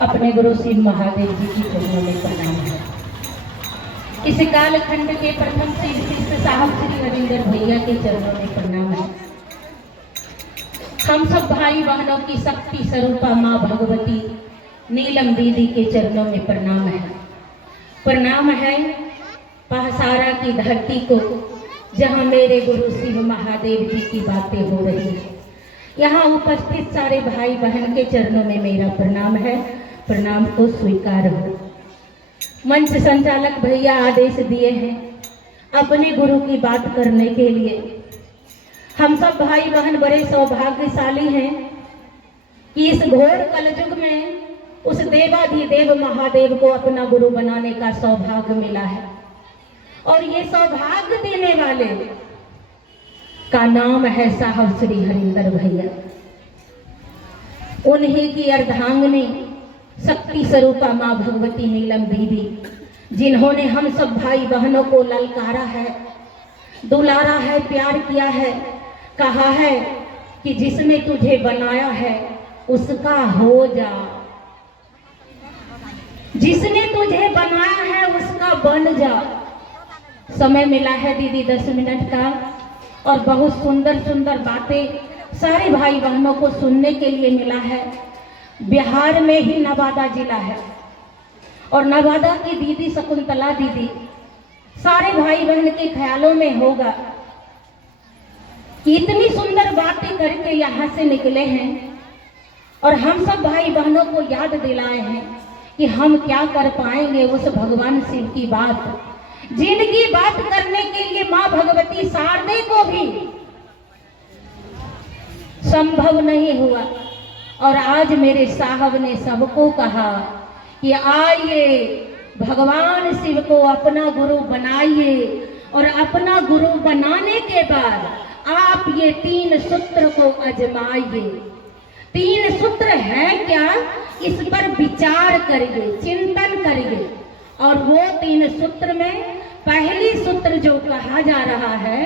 अपने गुरु शिव महादेव जी की चरणों में प्रणाम है। इस कालखंड के प्रथम शिष्य साहब श्री हरिंदर भैया के चरणों में प्रणाम है। हम सब भाई बहनों की शक्ति स्वरूपा माँ भगवती नीलम दीदी के चरणों में प्रणाम है। प्रणाम है पहसारा की धरती को, जहाँ मेरे गुरु शिव महादेव जी की बातें हो रही है। यहाँ उपस्थित सारे भाई बहन के चरणों में मेरा प्रणाम है। प्रणाम को स्वीकार हो। मंच संचालक भैया आदेश दिए हैं अपने गुरु की बात करने के लिए। हम सब भाई बहन बड़े सौभाग्यशाली हैं कि इस घोर कलयुग में उस देवाधिदेव महादेव को अपना गुरु बनाने का सौभाग्य मिला है। और ये सौभाग्य देने वाले का नाम है साहब श्री हरिंदर भैया। उन्हीं की अर्धांगिनी शक्ति स्वरूपा माँ भगवती नीलम दीदी, जिन्होंने हम सब भाई बहनों को ललकारा है, दुलारा है, प्यार किया है, कहा है कि जिसने तुझे बनाया है उसका हो जा, जिसने तुझे बनाया है उसका बन जा। समय मिला है दीदी 10 मिनट का, और बहुत सुंदर सुंदर बातें सारे भाई बहनों को सुनने के लिए मिला है। बिहार में ही नवादा जिला है और नवादा की दीदी शकुंतला दीदी सारे भाई बहन के ख्यालों में होगा कि इतनी सुंदर बातें करके यहाँ से निकले हैं और हम सब भाई बहनों को याद दिलाए हैं कि हम क्या कर पाएंगे उस भगवान शिव की बात, जिनकी बात करने के लिए माँ भगवती शारदे को भी संभव नहीं हुआ। और आज मेरे साहब ने सबको कहा कि आइए भगवान शिव को अपना गुरु बनाइए, और अपना गुरु बनाने के बाद आप ये 3 सूत्र को आजमाइए। 3 सूत्र है क्या, इस पर विचार करिए, चिंतन करिए। और वो 3 सूत्र में पहली सूत्र जो कहा जा रहा है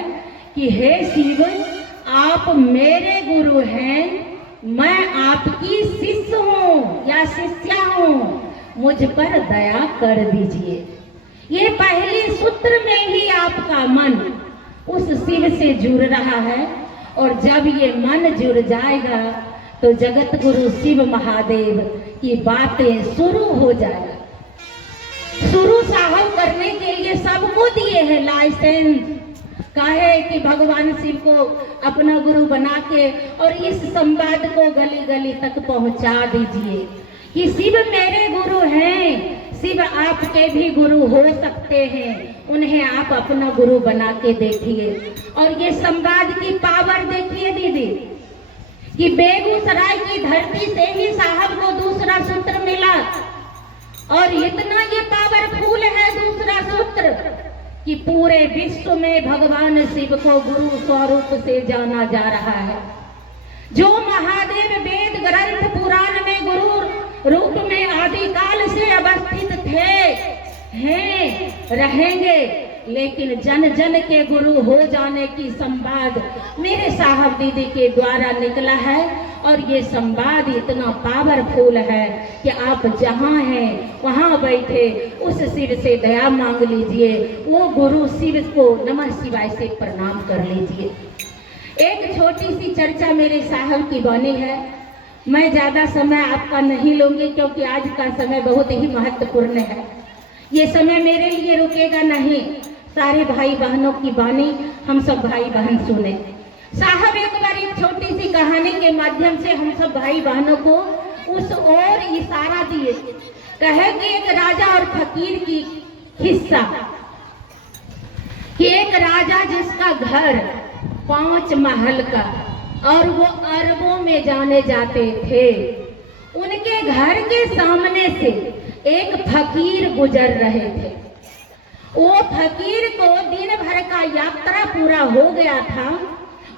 कि हे शिव, आप मेरे गुरु हैं, मैं आपकी शिष्य हूँ या शिष्या हूँ, मुझ पर दया कर दीजिए। ये पहले सूत्र में ही आपका मन उस शिव से जुड़ रहा है, और जब ये मन जुड़ जाएगा तो जगत गुरु शिव महादेव की बातें शुरू हो जाएगा। शुरू साहब करने के लिए सबको दिए हैं लाइसेंस, कहे कि भगवान शिव को अपना गुरु बना के और इस संवाद को गली गली तक पहुंचा दीजिए कि शिव मेरे गुरु हैं, शिव आपके भी गुरु हो सकते हैं, उन्हें आप अपना गुरु बना के देखिए। और ये संवाद की पावर देखिए दीदी कि बेगूसराय की धरती से ही साहब को दूसरा सूत्र मिला, और इतना ये पावरफुल है दूसरा सूत्र कि पूरे विश्व में भगवान शिव को गुरु स्वरूप से जाना जा रहा है। जो महादेव वेद ग्रंथ पुराण में गुरु रूप में आदिकाल से अवस्थित थे, हैं, रहेंगे, लेकिन जन जन के गुरु हो जाने की संवाद मेरे साहब दीदी के द्वारा निकला है। और ये संवाद इतना पावरफुल है कि आप जहाँ हैं वहाँ बैठे उस शिव से दया मांग लीजिए, वो गुरु शिव को नमः शिवाय से प्रणाम कर लीजिए। एक छोटी सी चर्चा मेरे साहब की बनी है। मैं ज़्यादा समय आपका नहीं लूँगी क्योंकि आज का समय बहुत ही महत्वपूर्ण है। ये समय मेरे लिए रुकेगा नहीं। सारे भाई बहनों की बानी हम सब भाई बहन सुने। साहब एक बार एक छोटी सी कहानी के माध्यम से हम सब भाई बहनों को उस ओर इशारा दिए। कहे कि एक राजा और फकीर की हिस्सा कि एक राजा जिसका घर 5 महल का और वो अरबों में जाने जाते थे, उनके घर के सामने से एक फकीर गुजर रहे थे। वो फकीर को दिन भर का यात्रा पूरा हो गया था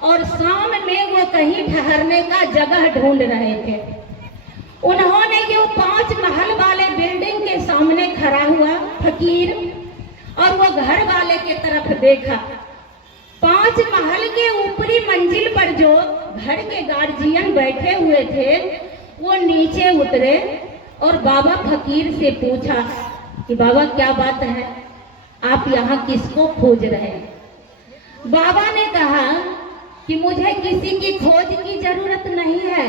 और शाम में वो कहीं ठहरने का जगह ढूंढ रहे थे। उन्होंने ये 5 महल वाले बिल्डिंग के सामने खड़ा हुआ फकीर और वो घर वाले के तरफ देखा। 5 महल के ऊपरी मंजिल पर जो घर के गार्जियन बैठे हुए थे वो नीचे उतरे और बाबा फकीर से पूछा कि बाबा क्या बात है, आप यहाँ किसको खोज रहे हैं? बाबा ने कहा कि मुझे किसी की खोज की जरूरत नहीं है,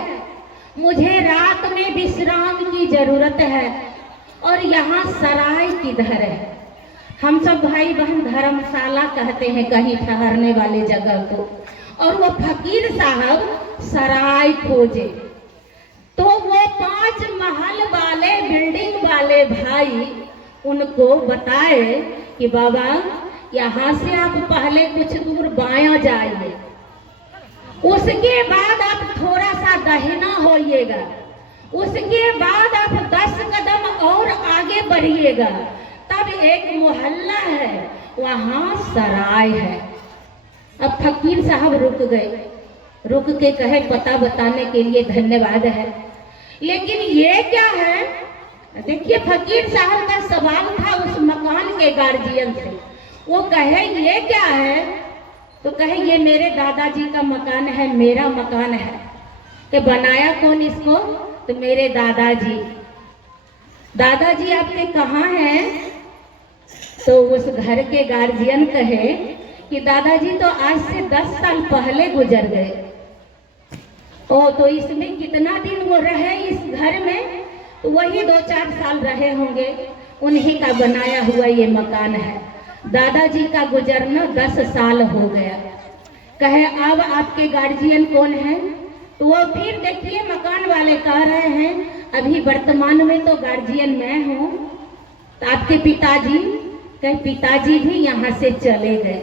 मुझे रात में विश्राम की जरूरत है। और यहाँ सराय किधर है? हम सब भाई बहन धर्मशाला कहते हैं कहीं ठहरने वाले जगह को, और वो फकीर साहब सराय खोजे तो वो 5 महल वाले बिल्डिंग वाले भाई उनको बताए कि बाबा यहाँ से आप पहले कुछ दूर बायां जाइए, उसके बाद आप थोड़ा सा दाहिना होइएगा, उसके बाद आप 10 कदम और आगे बढ़िएगा, तब एक मोहल्ला है, वहां सराय है। अब फकीर साहब रुक गए, रुक के कहे पता बताने के लिए धन्यवाद है, लेकिन ये क्या है? देखिए फकीर साहब का सवाल था उस मकान के गार्जियन से। वो कहे ये क्या है? तो कहे ये मेरे दादाजी का मकान है, मेरा मकान है। कि बनाया कौन इसको? तो मेरे दादाजी। दादाजी आपके कहाँ हैं? तो उस घर के गार्जियन कहे कि दादाजी तो आज से 10 साल पहले गुजर गए। ओ, तो इसमें कितना दिन वो रहे इस घर में? तो वही 2-4 साल रहे होंगे, उन्हीं का बनाया हुआ ये मकान है। दादाजी का गुजरना 10 साल हो गया। कहे अब आपके गार्जियन कौन है? तो वो फिर देखिए मकान वाले कह रहे हैं अभी वर्तमान में तो गार्जियन मैं हूँ। तो आपके पिताजी? कहे पिताजी भी यहाँ से चले गए।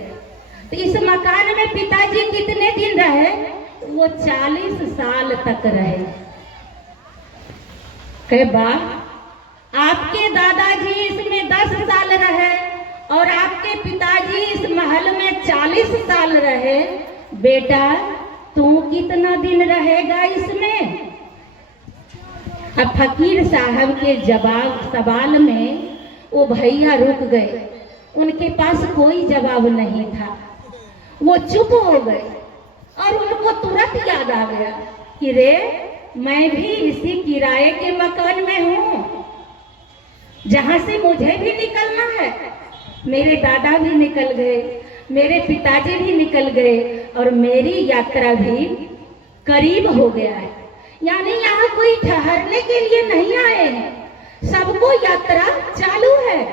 तो इस मकान में पिताजी कितने दिन रहे? वो 40 साल तक रहे। कहे वाह, आपके दादाजी इसमें 10 साल रहे और आपके पिताजी इस महल में 40 साल रहे, बेटा तू कितना दिन रहेगा इसमें? अब फकीर साहब के जवाब सवाल में वो भैया रुक गए, उनके पास कोई जवाब नहीं था। वो चुप हो गए और उनको तुरंत याद आ गया कि रे मैं भी इसी किराए के मकान में हूँ, जहाँ से मुझे भी निकलना है। मेरे दादा भी निकल गए, मेरे पिताजी भी निकल गए और मेरी यात्रा भी करीब हो गया है। यानी यहाँ कोई ठहरने के लिए नहीं आए हैं, सबको यात्रा चालू है।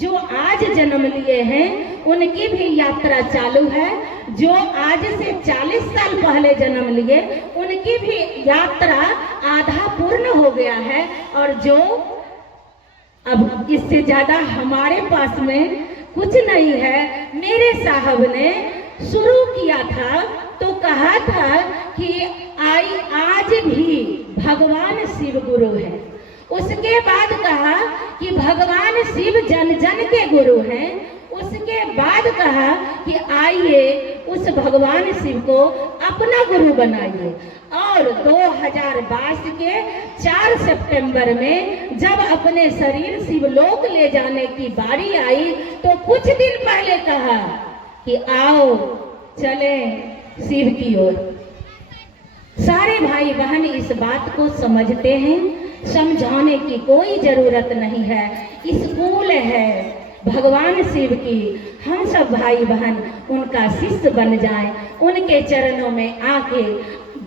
जो आज जन्म लिए हैं उनकी भी यात्रा चालू है, जो आज से 40 साल पहले जन्म लिए उनकी भी यात्रा आधा पूर्ण हो गया है, और जो अब इससे ज्यादा हमारे पास में कुछ नहीं है। मेरे साहब ने शुरू किया था तो कहा था कि आज भी भगवान शिव गुरु है, उसके बाद कहा कि भगवान शिव जन जन के गुरु हैं, उसके बाद कहा कि आइए उस भगवान शिव को अपना गुरु बनाइए। और 2022 के 4 सितंबर में जब अपने शरीर शिवलोक ले जाने की बारी आई तो कुछ दिन पहले कहा कि आओ चलें शिव की ओर। सारे भाई बहन इस बात को समझते हैं, समझाने की कोई जरूरत नहीं है। स्कूल है भगवान शिव की, हम सब भाई बहन उनका शिष्य बन जाएं, उनके चरणों में आके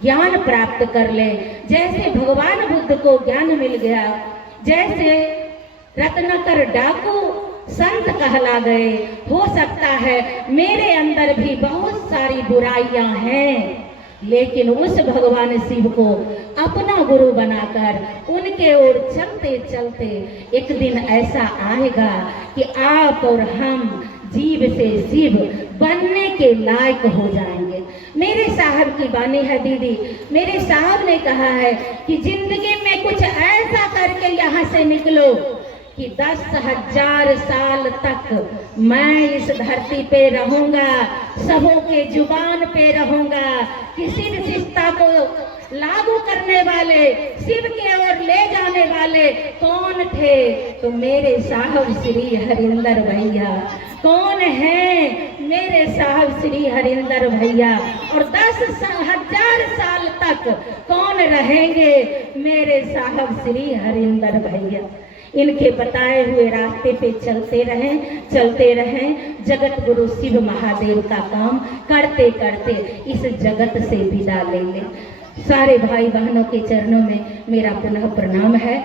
ज्ञान प्राप्त कर ले। जैसे भगवान बुद्ध को ज्ञान मिल गया, जैसे रत्नाकर डाकू संत कहला गए, हो सकता है मेरे अंदर भी बहुत सारी बुराइयां हैं, लेकिन उस भगवान शिव को अपना गुरु बनाकर उनके ओर चलते चलते एक दिन ऐसा आएगा कि आप और हम जीव से शिव बनने के लायक हो जाएंगे। मेरे साहब की बानी है दीदी, मेरे साहब ने कहा है कि जिंदगी में कुछ ऐसा करके यहाँ से निकलो कि 10,000 साल तक मैं इस धरती पे रहूंगा, सबों के जुबान पे रहूंगा। किसी भी शिष्टा को लागू करने वाले, शिव के ओर ले जाने वाले कौन थे? तो मेरे साहब श्री हरिंदर भैया। कौन है मेरे साहब श्री हरिंदर भैया, और 10,000 साल तक कौन रहेंगे मेरे साहब श्री हरिंदर भैया। इनके बताए हुए रास्ते पे चलते रहें। जगत गुरु शिव महादेव का काम करते करते इस जगत से विदा ले लें। सारे भाई बहनों के चरणों में मेरा पुनः प्रणाम है।